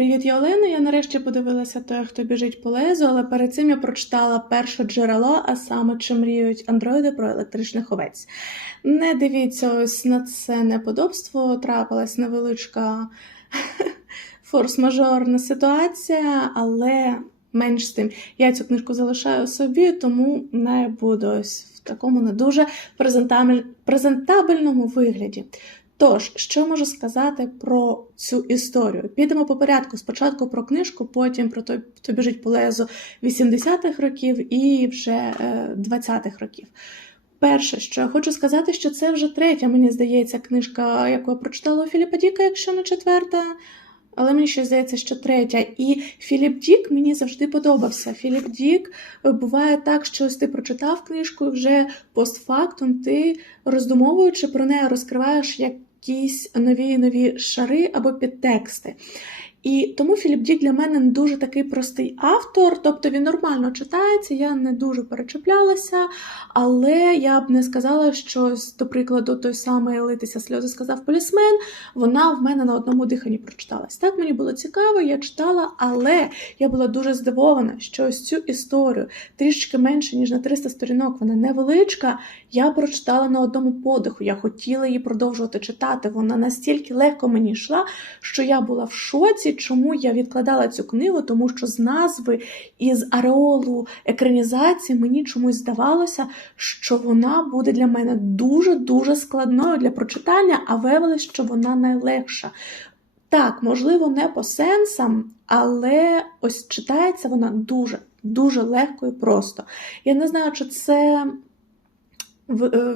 Привіт, я Олена. Я нарешті подивилася той, хто біжить по лезу, але перед цим я прочитала перше джерело, а саме чи мріють андроїди про електричних овець. Не дивіться ось на це неподобство. Трапилась невеличка форс-мажорна ситуація, але менш з тим. Я цю книжку залишаю собі, тому не буду ось в такому не дуже презентабель- презентабельному вигляді. Тож, що можу сказати про цю історію? Підемо по порядку. Спочатку про книжку, потім про той, хто біжить по лезу 80-х років і вже е, 20-х років. Перше, що я хочу сказати, що це вже третя, мені здається, книжка, яку я прочитала у Філіпа Діка, якщо не четверта. Але мені ще здається, що третя. І Філіп Дік мені завжди подобався. Філіп Дік е, буває так, що ось ти прочитав книжку, і вже постфактум ти, роздумовуючи про неї, розкриваєш якісь нові нові шари або підтексти. І тому Філіп Дік для мене не дуже такий простий автор, тобто він нормально читається, я не дуже перечеплялася, але я б не сказала, що, до прикладу, той самий литися сльози сказав полісмен, вона в мене на одному диханні прочиталась. Так, мені було цікаво, я читала, але я була дуже здивована, що ось цю історію трішки менше, ніж на 300 сторінок, вона невеличка. Я прочитала на одному подиху. Я хотіла її продовжувати читати. Вона настільки легко мені йшла, що я була в шоці. Чому я відкладала цю книгу? Тому що з назви і з ареолу екранізації мені чомусь здавалося, що вона буде для мене дуже-дуже складною для прочитання, а виявилось, що вона найлегша. Так, можливо, не по сенсам, але ось читається вона дуже, дуже легко і просто. Я не знаю, чи це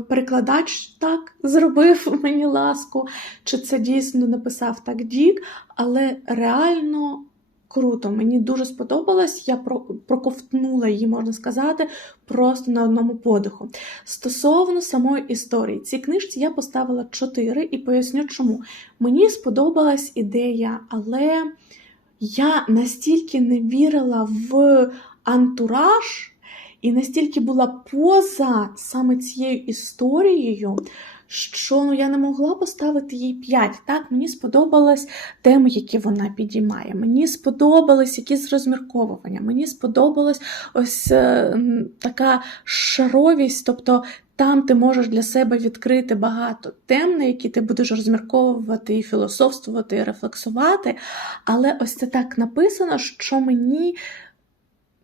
перекладач так зробив мені ласку, чи це дійсно написав так Дік, але реально круто. Мені дуже сподобалось. Я проковтнула її, можна сказати, просто на одному подиху. Стосовно самої історії, цій книжці я поставила 4 і поясню чому. Мені сподобалась ідея, але я настільки не вірила в антураж і настільки була поза саме цією історією, що ну, я не могла поставити їй 5. Так, мені сподобалась теми, які вона підіймає. Мені сподобались якісь розмірковування. Мені сподобалась ось е, така шаровість, тобто. Там ти можеш для себе відкрити багато тем, на які ти будеш розмірковувати і філософствувати, і рефлексувати. Але ось це так написано, що мені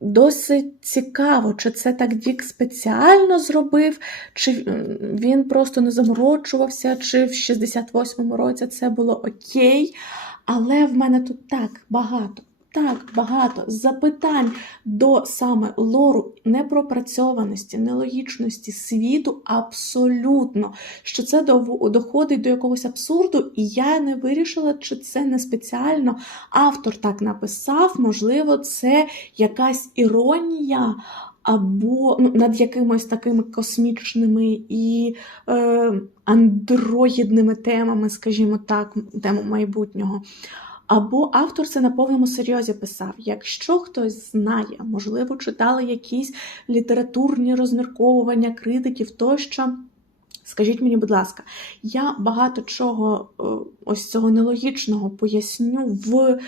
досить цікаво, чи це так Дік спеціально зробив, чи він просто не заморочувався, чи в 68-му році це було окей. Але в мене тут так багато. Так багато запитань до саме лору непропрацьованості, нелогічності світу абсолютно, що це доходить до якогось абсурду, і я не вирішила, чи це не спеціально автор так написав, можливо, це якась іронія. Або ну, над якимось такими космічними і е, андроїдними темами, скажімо так, тему майбутнього. Або автор це на повному серйозі писав. Якщо хтось знає, можливо, читали якісь літературні розмірковування критиків тощо. Скажіть мені, будь ласка, я багато чого е, ось цього нелогічного поясню в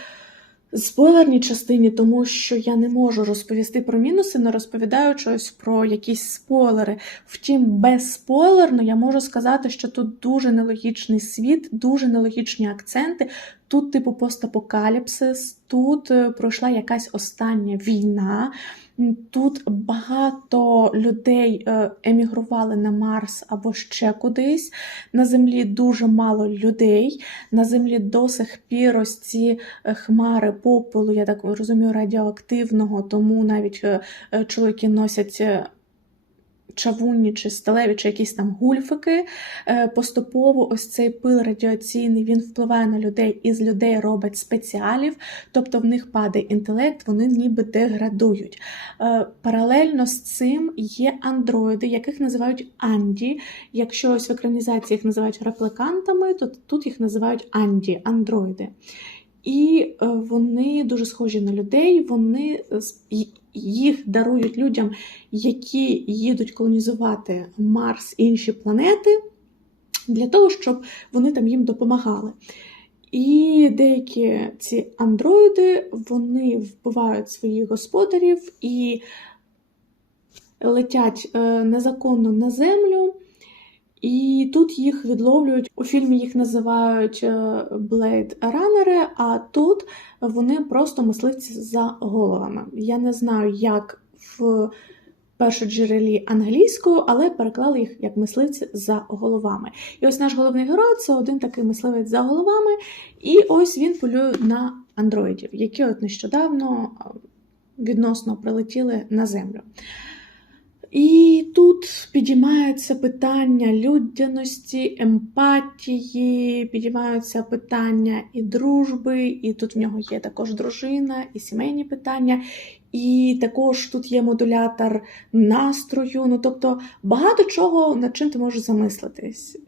спойлерній частині, тому що я не можу розповісти про мінуси, не розповідаючи ось про якісь спойлери. Втім, безспойлерно я можу сказати, що тут дуже нелогічний світ, дуже нелогічні акценти. Тут, типу, постапокаліпсис, тут е, пройшла якась остання війна. Тут багато людей е, емігрували на Марс або ще кудись. На землі дуже мало людей. На землі до сих пір ось ці е, хмари попелу, я так розумію, радіоактивного, тому навіть е, чоловіки носять. Чавунні чи сталеві, чи якісь там гульфики. Е, Поступово ось цей пил радіаційний він впливає на людей, і з людей робить спеціалів, тобто в них падає інтелект, вони ніби деградують. Е, Паралельно з цим є андроїди, яких називають Анді. Якщо ось в екранізації їх називають репликантами, то тут їх називають Анді, андроїди. І е, вони дуже схожі на людей, вони е, їх дарують людям, які їдуть колонізувати Марс і інші планети, для того, щоб вони там їм допомагали. І деякі ці андроїди вони вбивають своїх господарів і летять е, незаконно на землю. І тут їх відловлюють. У фільмі їх називають Блейд Ранери, а тут вони просто мисливці за головами. Я не знаю, як в першоджерелі англійською, але переклали їх як мисливці за головами. І ось наш головний герой це один такий мисливець за головами, і ось він полює на андроїдів, які от нещодавно відносно прилетіли на землю. І тут підіймається питання людяності, емпатії, підіймаються питання і дружби, і тут в нього є також дружина, і сімейні питання, і також тут є модулятор настрою. Ну тобто багато чого, над чим ти можеш замислитись.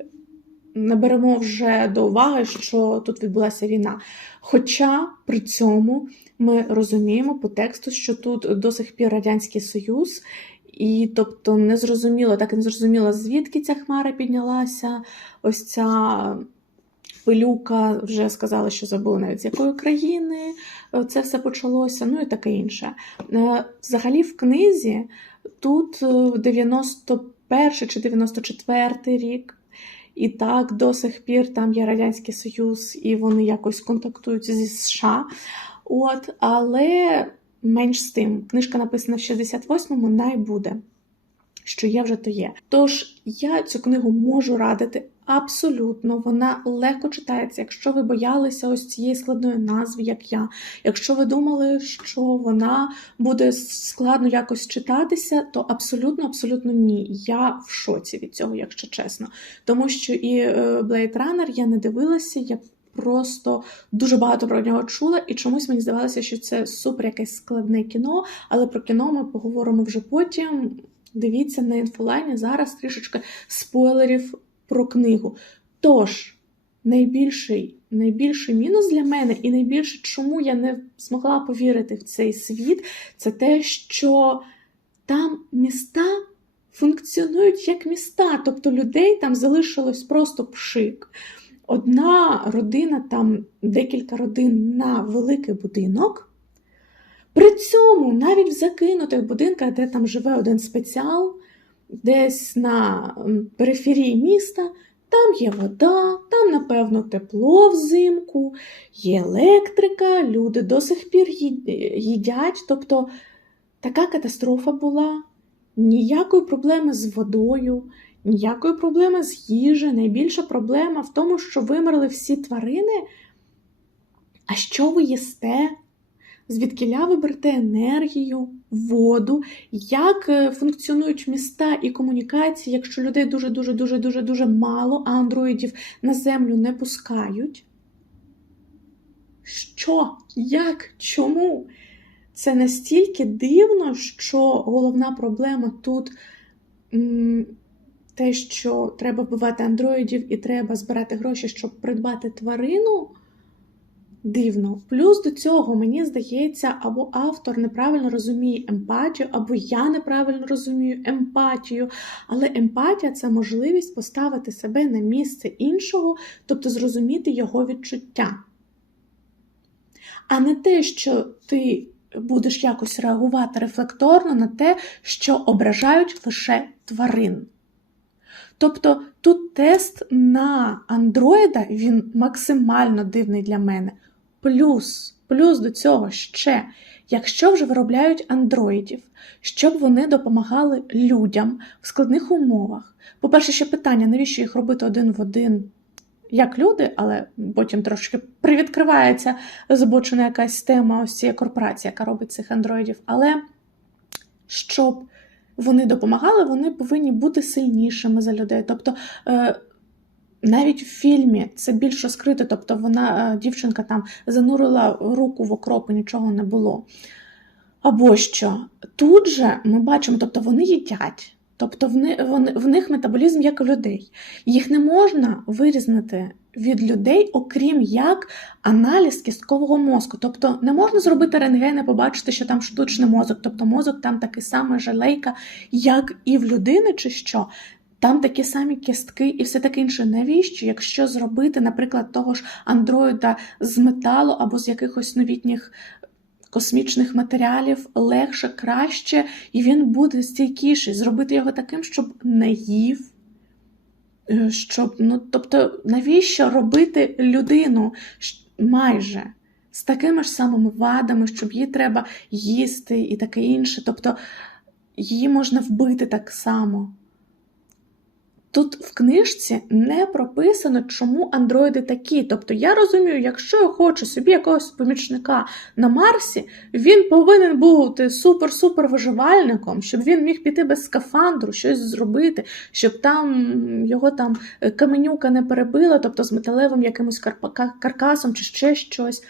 Не беремо вже до уваги, що тут відбулася війна. Хоча при цьому ми розуміємо по тексту, що тут до сих пір Радянський Союз. І тобто не зрозуміло, так і не зрозуміло, звідки ця хмара піднялася. Ось ця пилюка, вже сказали, що забули навіть з якої країни це все почалося, ну і таке інше. Е, Взагалі в книзі тут е, 91 чи 94 рік. І так до сих пір там є Радянський Союз, і вони якось контактують зі США. От, але менш з тим, книжка написана в 68-му, най буде. Що є вже то є. Тож я цю книгу можу радити абсолютно. Вона легко читається. Якщо ви боялися ось цієї складної назви, як я. Якщо ви думали, що вона буде складно якось читатися, то абсолютно, абсолютно ні. Я в шоці від цього, якщо чесно. Тому що і е, Blade Runner я не дивилася, я просто дуже багато про нього чула, і чомусь мені здавалося, що це супер якесь складне кіно, але про кіно ми поговоримо вже потім. Дивіться на інфолайні зараз трішечки спойлерів про книгу. Тож, найбільший, найбільший мінус для мене, і найбільше, чому я не змогла повірити в цей світ, це те, що там міста функціонують як міста, тобто людей там залишилось просто пшик. Одна родина, там декілька родин на великий будинок. При цьому навіть в закинутих будинках, де там живе один спеціал, десь на периферії міста, там є вода, там, напевно, тепло взимку, є електрика, люди до сих пір їдять. Тобто така катастрофа була, ніякої проблеми з водою, ніякої проблеми з їжею. Найбільша проблема в тому, що вимерли всі тварини. А що ви їсте? Звідкиля ви берете енергію, воду, як е, функціонують міста і комунікації, якщо людей дуже-дуже дуже дуже дуже мало, а андроїдів на землю не пускають? Що? Як? Чому? Це настільки дивно, що головна проблема тут те, що треба вбивати андроїдів і треба збирати гроші, щоб придбати тварину. Дивно. Плюс до цього, мені здається, або автор неправильно розуміє емпатію, або я неправильно розумію емпатію. Але емпатія це можливість поставити себе на місце іншого, тобто зрозуміти його відчуття. А не те, що ти будеш якось реагувати рефлекторно на те, що ображають лише тварин. Тобто тут тест на андроїда він максимально дивний для мене. Плюс, плюс до цього ще, якщо вже виробляють андроїдів, щоб вони допомагали людям в складних умовах. По-перше, ще питання, навіщо їх робити один в один, як люди, але потім трошки привідкривається збочена якась тема ось цієї корпорації, яка робить цих андроїдів. Але щоб вони допомагали, вони повинні бути сильнішими за людей. Тобто. Е, навіть в фільмі це більш розкрито, тобто вона, дівчинка там занурила руку в окроп, і нічого не було. Або що, тут же ми бачимо, тобто вони їдять, тобто в них, в них метаболізм як у людей. Їх не можна вирізнити від людей, окрім як аналіз кісткового мозку. Тобто не можна зробити рентген і побачити, що там штучний мозок, тобто мозок там такий самий жалейка, як і в людини, чи що. Там такі самі кістки і все таке інше. Навіщо, якщо зробити, наприклад, того ж андроїда з металу або з якихось новітніх космічних матеріалів легше, краще, і він буде стійкіший, зробити його таким, щоб не їв. Е, Щоб, ну, тобто, навіщо робити людину майже з такими ж самими вадами, щоб її треба їсти і таке інше. Тобто її можна вбити так само. Тут в книжці не прописано, чому андроїди такі. Тобто я розумію, якщо я хочу собі якогось помічника на Марсі, він повинен бути супер-супер виживальником, щоб він міг піти без скафандру, щось зробити, щоб там його там е, каменюка не перебила, тобто з металевим якимось каркасом чи ще щось.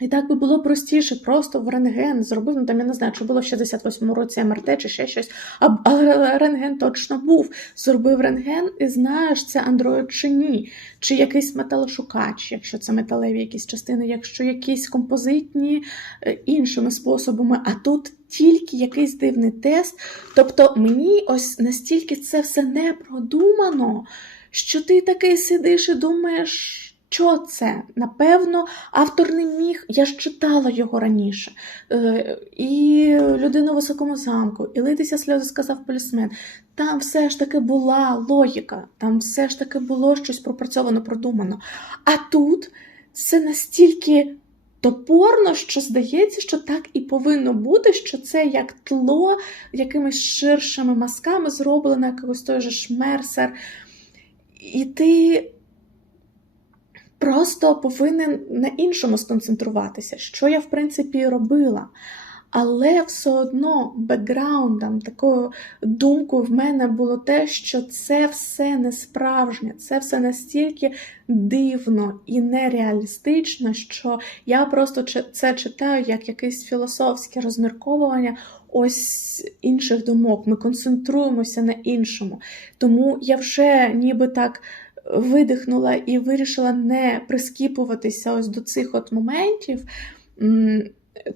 І так би було простіше, просто в рентген зробив, ну там я не знаю, чи було в 68-му році МРТ чи ще щось, а, але рентген точно був. Зробив рентген і знаєш, це андроїд чи ні, чи якийсь металошукач, якщо це металеві якісь частини, якщо якісь композитні е, іншими способами, а тут тільки якийсь дивний тест. Тобто мені ось настільки це все не продумано, що ти такий сидиш і думаєш. Що це? Напевно, автор не міг. Я ж читала його раніше. Е, і людина у високому замку, і литися сльози сказав полісмен. Там все ж таки була логіка, там все ж таки було щось пропрацьовано, продумано. А тут це настільки топорно, що здається, що так і повинно бути, що це як тло якимись ширшими мазками зроблено, якогось той же шмерсер. І ти просто повинен на іншому сконцентруватися, що я, в принципі, робила. Але все одно бекграундом, такою думкою в мене було те, що це все не справжнє, це все настільки дивно і нереалістично, що я просто це читаю як якесь філософське розмірковування ось інших думок. Ми концентруємося на іншому. Тому я вже ніби так видихнула і вирішила не прискіпуватися ось до цих от моментів,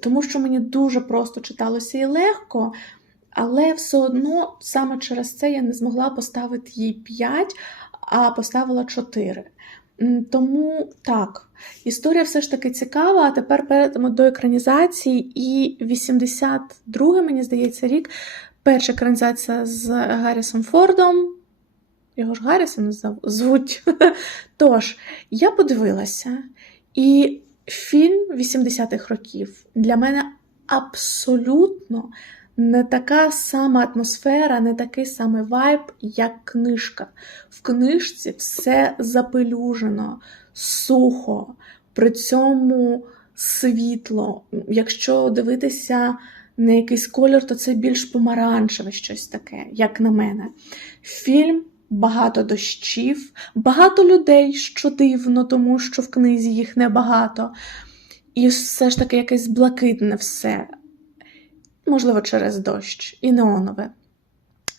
тому що мені дуже просто читалося і легко, але все одно саме через це я не змогла поставити їй 5, а поставила 4. Тому так, історія все ж таки цікава. А тепер перейдемо до екранізації. І 82, мені здається, рік. Перша екранізація з Гаррісом Фордом. Його ж Гаррісон звуть. Тож, я подивилася, і фільм 80-х років для мене абсолютно не така сама атмосфера, не такий самий вайб, як книжка. В книжці все запелюжено, сухо, при цьому світло. Якщо дивитися на якийсь колір, то це більш помаранчеве щось таке, як на мене. Фільм багато дощів, багато людей, що дивно, тому що в книзі їх небагато. І все ж таки якесь блакитне все. Можливо, через дощ і неонове.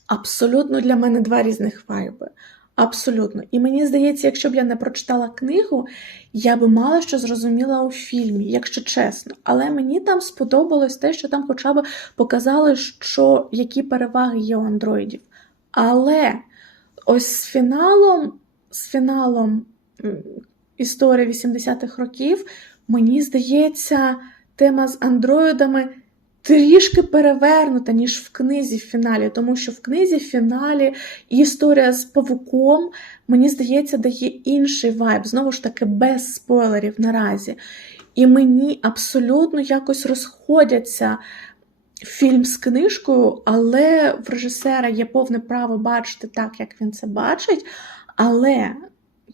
Абсолютно для мене два різних вайби. Абсолютно. І мені здається, якщо б я не прочитала книгу, я би мало що зрозуміла у фільмі, якщо чесно. Але мені там сподобалось те, що там хоча б показали, що які переваги є у андроїдів. Але ось з фіналом, з фіналом історії 80-х років, мені здається, тема з андроїдами трішки перевернута, ніж в книзі в фіналі, тому що в книзі в фіналі історія з павуком, мені здається, дає інший вайб, знову ж таки, без спойлерів наразі. І мені абсолютно якось розходяться фільм з книжкою, але в режисера є повне право бачити так, як він це бачить. Але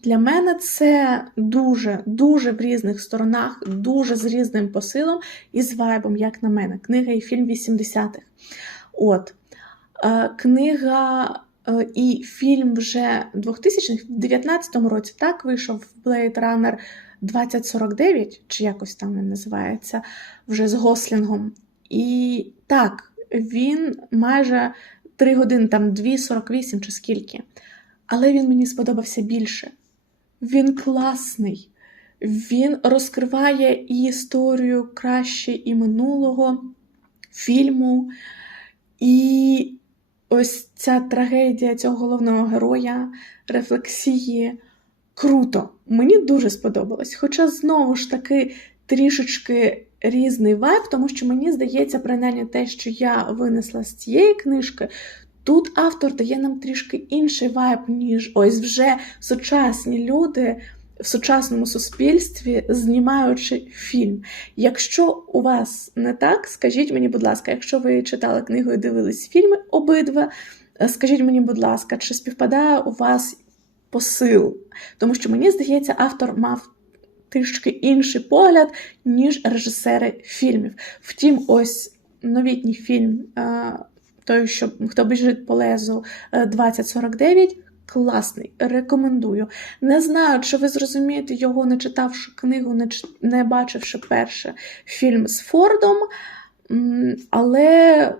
для мене це дуже, дуже в різних сторонах, дуже з різним посилом і з вайбом, як на мене. Книга і фільм 80-х. От. Е, Книга е, і фільм вже 2000-х, в 19-му році так вийшов Blade Runner 2049, чи якось там він називається, вже з Гослінгом. І так, він майже 3 години, там 2,48 чи скільки. Але він мені сподобався більше. Він класний. Він розкриває і історію краще і минулого фільму. І ось ця трагедія цього головного героя, рефлексії. Круто, мені дуже сподобалось. Хоча знову ж таки трішечки різний вайб, тому що мені здається, принаймні те, що я винесла з цієї книжки, тут автор дає нам трішки інший вайб, ніж ось вже сучасні люди в сучасному суспільстві, знімаючи фільм. Якщо у вас не так, скажіть мені, будь ласка, якщо ви читали книгу і дивились фільми обидва, скажіть мені, будь ласка, чи співпадає у вас посил? Тому що мені здається, автор мав трішки інший погляд, ніж режисери фільмів. Втім, ось новітній фільм, е, той, що хто біжить по лезу е, 2049, класний, рекомендую. Не знаю, чи ви зрозумієте його, не читавши книгу, не, не бачивши перше фільм з Фордом, але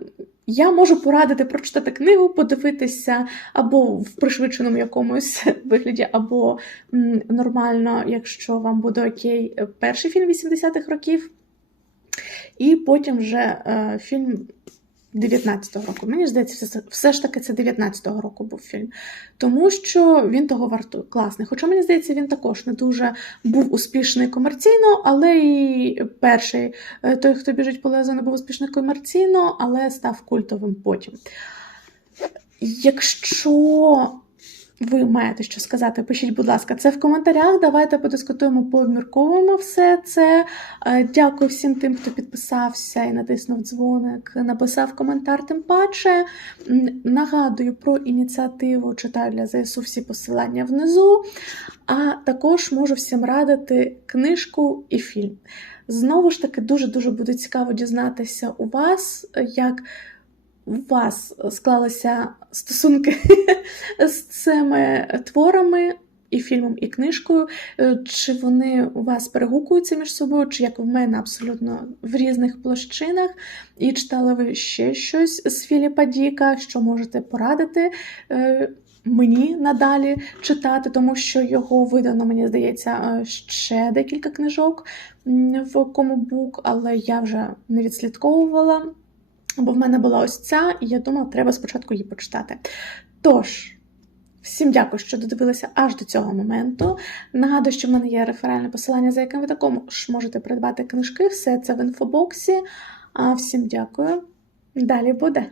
я можу порадити прочитати книгу, подивитися або в пришвидшеному якомусь вигляді, або м, нормально, якщо вам буде окей, е, перший фільм 80-х років, і потім вже е, фільм 19-го року. Мені здається, все, ж таки це 19-го року був фільм. Тому що він того вартує. Класний. Хоча мені здається, він також не дуже був успішний комерційно, але і перший е, той, хто біжить по лезу, не був успішний комерційно, але став культовим потім. Якщо ви маєте що сказати, пишіть, будь ласка, це в коментарях. Давайте подискутуємо, пообмірковуємо все це. Е, Дякую всім тим, хто підписався і натиснув дзвоник, написав коментар. Тим паче нагадую про ініціативу читаю для ЗСУ всі посилання внизу. А також можу всім радити книжку і фільм. Знову ж таки, дуже дуже буде цікаво дізнатися у вас, як у вас склалися стосунки з цими творами. І фільмом, і книжкою, Е, чи вони у вас перегукуються між собою, чи як в мене абсолютно в різних площинах, і читали ви ще щось з Філіпа Діка, що можете порадити е, мені надалі читати, тому що його видано, мені здається, е, ще декілька книжок в комобук, але я вже не відслідковувала. Бо в мене була ось ця, і я думала, треба спочатку її почитати. Тож, всім дякую, що додивилися аж до цього моменту. Нагадую, що в мене є реферальне посилання, за яким ви також можете придбати книжки. Все це в інфобоксі. А всім дякую. Далі буде.